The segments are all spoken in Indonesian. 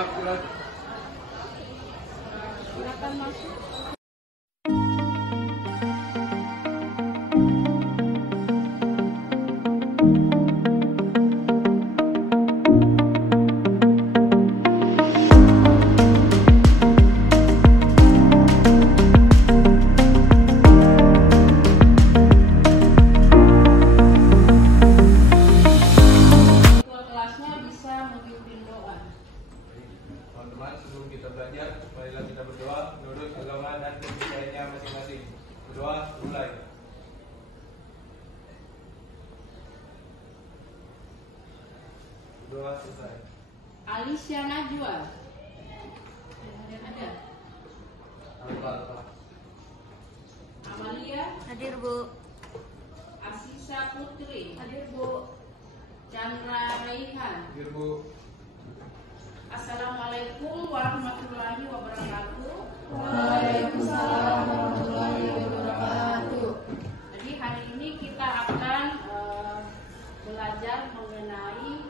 Silakan masuk. Teman-teman, sebelum kita belajar, marilah kita berdoa menurut agama dan kepercayaannya masing-masing. Berdoa, mulai. Berdoa selesai. Alicia Najwa. Ada. Alfa. Amalia. Hadir, Bu. Asisa Putri. Hadir, Bu. Chandra Raihan. Hadir, Bu. Assalamualaikum warahmatullahi wabarakatuh. Waalaikumsalam warahmatullahi wabarakatuh. Jadi hari ini kita akan belajar mengenai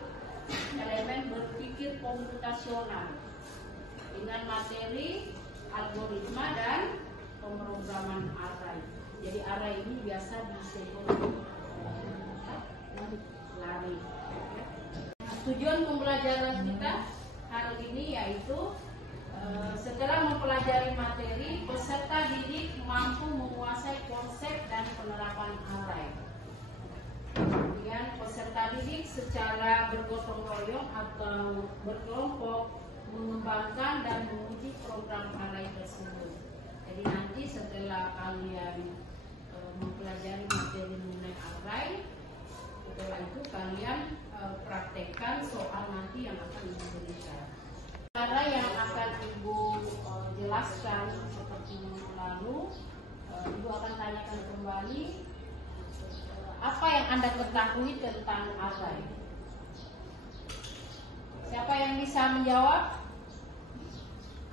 elemen berpikir komputasional dengan materi algoritma dan pemrograman array. Jadi array ini biasa disebut lari. Tujuan pembelajaran kita hari ini yaitu setelah mempelajari materi, peserta didik mampu menguasai konsep dan penerapan array. Kemudian peserta didik secara bergotong royong atau berkelompok mengembangkan dan menguji program array tersebut. Jadi nanti setelah kalian mempelajari materi mengenai array, setelah itu kalian praktekkan soal nanti yang akan Ibu berikan. Cara yang akan Ibu jelaskan seperti minggu lalu, Ibu akan tanyakan kembali apa yang Anda ketahui tentang array. Siapa yang bisa menjawab?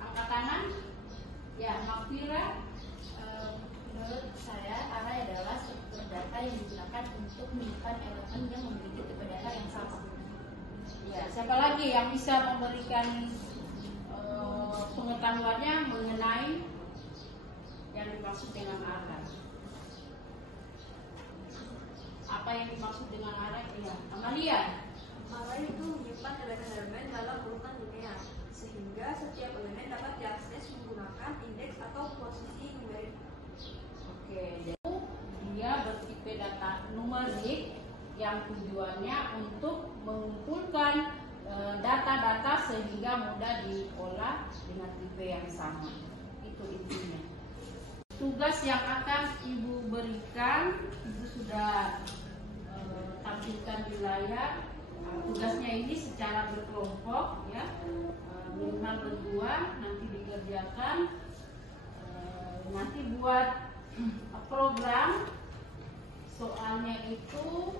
Angkat tangan. Ya, Mafira. Menurut saya, array adalah struktur data yang digunakan untuk menyimpan elemen yang memiliki tipe data yang sama. Ya, siapa lagi yang bisa memberikan pengetahuannya mengenai yang dimaksud dengan array? Apa yang dimaksud dengan array? Ya, Amalia. Array itu menyimpan elemen-elemen dalam urutan linear, sehingga setiap elemen dapat diakses menggunakan indeks atau posisi numerik. Oke, jadi dia bertipe data numerik yang tujuannya untuk mengumpulkan data-data sehingga mudah diolah dengan tipe yang sama. Itu intinya. Tugas yang akan Ibu berikan, Ibu sudah tampilkan di layar. Tugasnya ini secara berkelompok, ya, minimal berdua, nanti dikerjakan. Nanti buat program, soalnya itu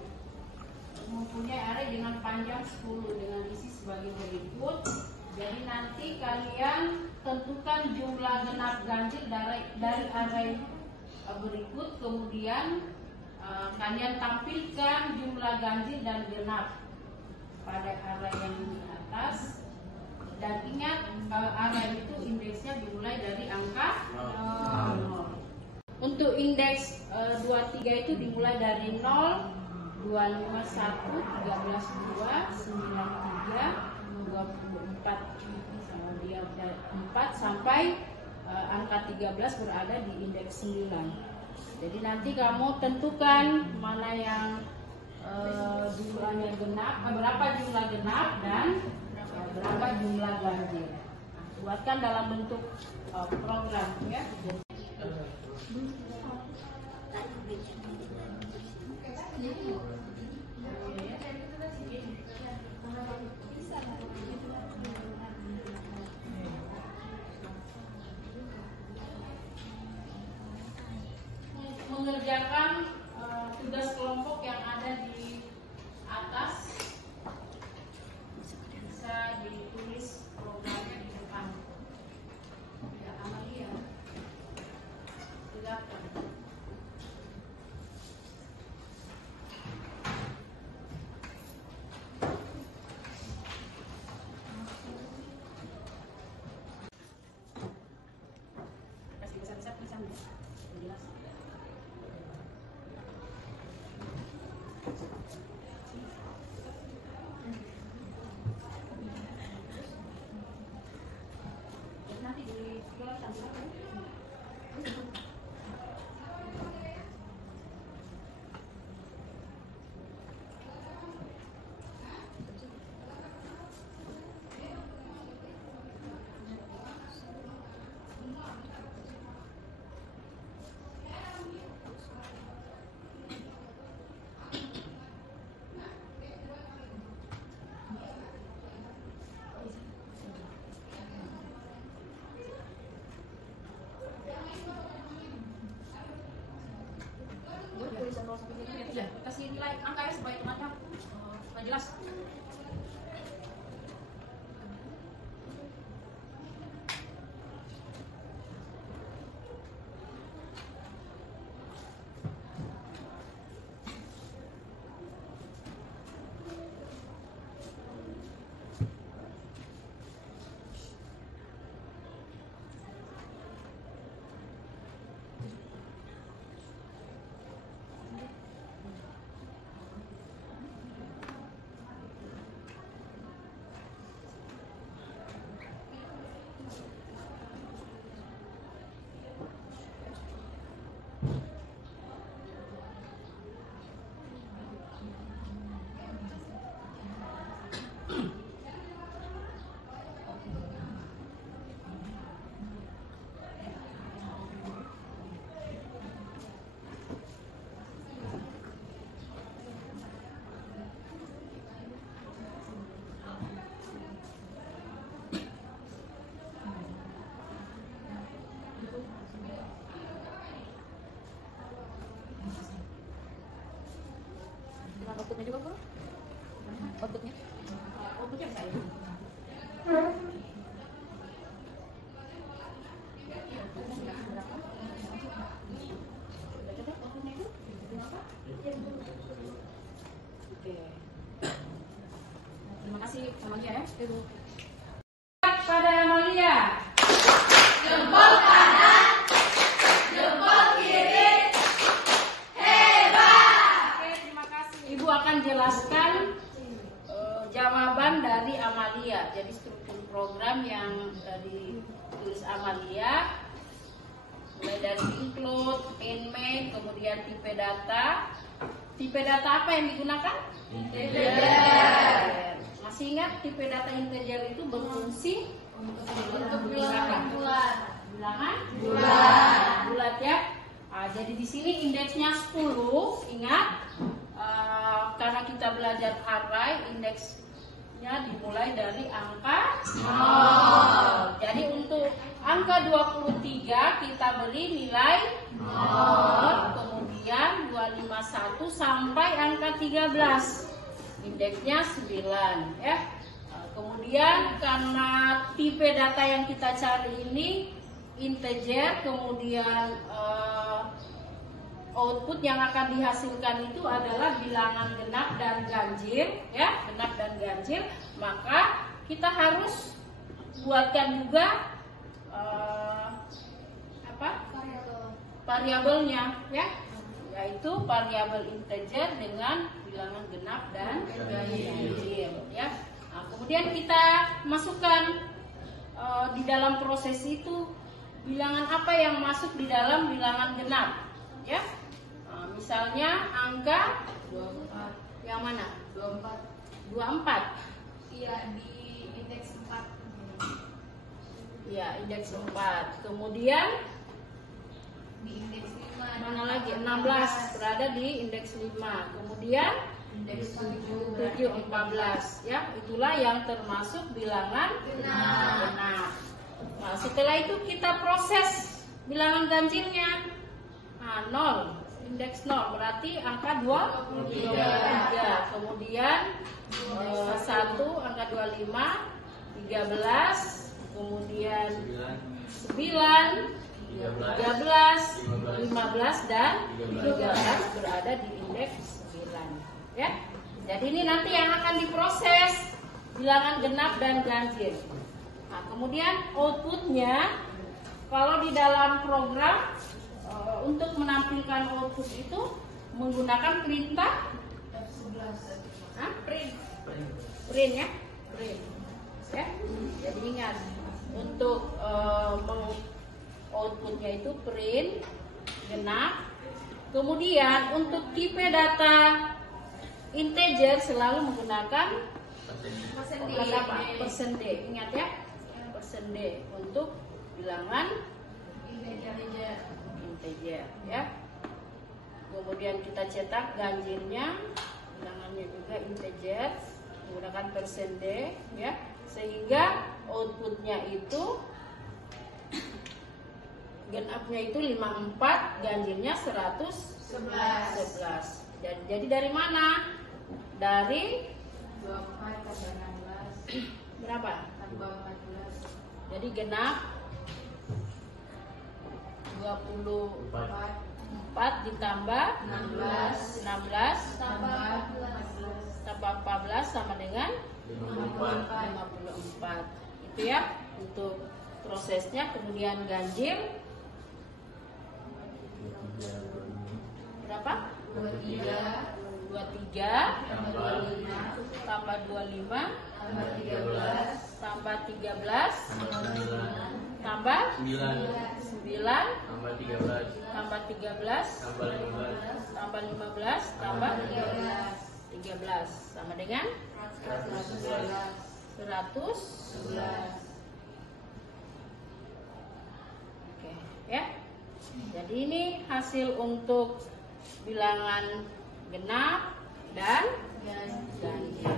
mempunyai array dengan panjang 10 dengan isi sebagai berikut. Jadi nanti kalian tentukan jumlah genap ganjil dari array berikut, kemudian kalian tampilkan jumlah ganjil dan genap pada array yang di atas. Dan ingat, array itu indeksnya dimulai dari angka 0. Untuk indeks 23 itu dimulai dari 0, 251, 13, 2, 93, 24, kemudian 4 sampai angka 13 berada di indeks 9. Jadi nanti kamu tentukan mana yang jumlahnya genap, berapa jumlah genap dan berapa jumlah ganjil. Buatkan dalam bentuk program, ya. Mengerjakan tugas kelompok yang ada di atas, bisa ditulis programnya di depan. Ya, Amalia, silakan. bisa tulisannya. Jelas. Nanti di ya, kasih nilai angka ya supaya temannya supaya jelas. Outputnya juga bro? Outputnya? Outputnya bisa ya? Oke. Terima kasih Amalia ya. Pada Amalia. Jempol kanan, jempol kiri, hebat. Oke, terima kasih. Ibu akan jelaskan jawaban dari Amalia. Jadi struktur program yang ditulis Amalia mulai dari include, in-main, kemudian tipe data. Tipe data apa yang digunakan? Integer. Masih ingat tipe data integer itu berfungsi untuk bilangan bulat ya. Jadi di sini indeksnya 10. Ingat, karena kita belajar array, indeksnya dimulai dari angka 0. Jadi untuk angka 23 kita beri nilai 0, kemudian 251 sampai angka 13. Indeksnya 9 ya. Kemudian karena tipe data yang kita cari ini integer, kemudian output yang akan dihasilkan itu adalah bilangan genap dan ganjil ya, genap dan ganjil, maka kita harus buatkan juga variabelnya ya, yaitu variabel integer dengan bilangan genap dan ganjil ya. Nah, kemudian kita masukkan di dalam proses itu bilangan apa yang masuk di dalam bilangan genap ya. Nah, misalnya angka 24. Yang mana? 24. Iya, di indeks 4. Ya, indeks 4. Kemudian Di indeks 5. mana lagi? 16 berada di indeks 5. Kemudian Indeks 7. 7, 14 ya. Itulah yang termasuk bilangan genap. Nah, setelah itu kita proses bilangan ganjilnya. Nah, 0, indeks 0 berarti angka 23. Kemudian 1 angka 25, 13, kemudian 9, 13, 15 dan 13 berada di indeks 9 ya. Jadi ini nanti yang akan diproses bilangan genap dan ganjil. Nah, kemudian outputnya kalau di dalam program untuk menampilkan output itu menggunakan perintah print ya, print ya. Jadi ingat untuk outputnya itu print genap. Kemudian untuk tipe data integer selalu menggunakan persen D. Ingat ya, persen D untuk bilangan integer ya. Kemudian kita cetak ganjilnya, bilangannya juga integer menggunakan persen D ya, sehingga outputnya itu genapnya itu 54, ganjilnya 111. Jadi dari mana? Dari 24 tambah 16 berapa? tambah 14. Jadi genap 24 ditambah 16 tambah 14 sama dengan 54. Itu ya untuk prosesnya. Kemudian ganjil berapa? 23 tambah 25 tambah 13 tambah 9 tambah 13 tambah 15 tambah 13 sama dengan 111. Oke ya. Jadi ini hasil untuk bilangan genap dan ganjil.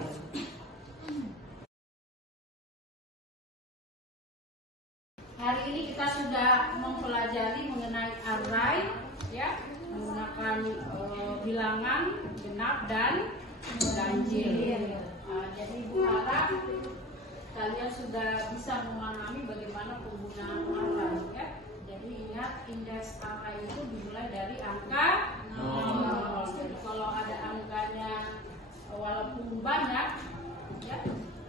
Hari ini kita sudah mempelajari mengenai array ya, menggunakan bilangan genap dan ganjil. Jadi Ibu harap kalian sudah bisa memahami bagaimana penggunaan array ya. Jadi ingat indeks array itu dimulai dari angka 0. Jadi kalau ada angkanya walaupun banyak ya,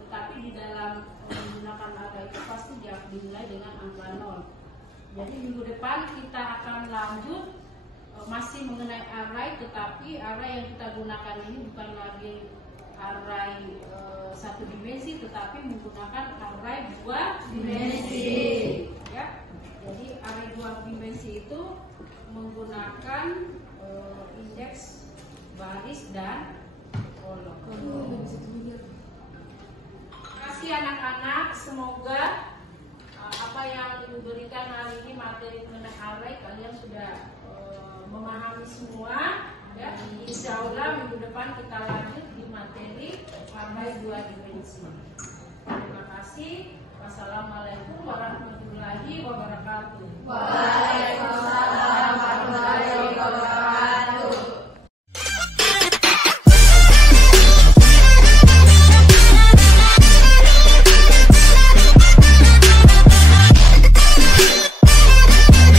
tetapi di dalam menggunakan array itu pasti dimulai dengan angka 0. Jadi minggu depan kita akan lanjut masih mengenai array, tetapi array yang kita gunakan ini bukan lagi array satu dimensi, tetapi menggunakan array 2 dimensi ya. Jadi array 2 dimensi itu menggunakan indeks baris dan kolom. Terima kasih anak-anak, semoga apa yang diberikan hari ini materi mengenai array kalian sudah memahami semua ya. Insya Allah minggu depan kita lanjut di materi array 2 dimensi. Terima kasih. Wassalamualaikum warahmatullahi wabarakatuh. Waalaikumsalam warahmatullahi wabarakatuh.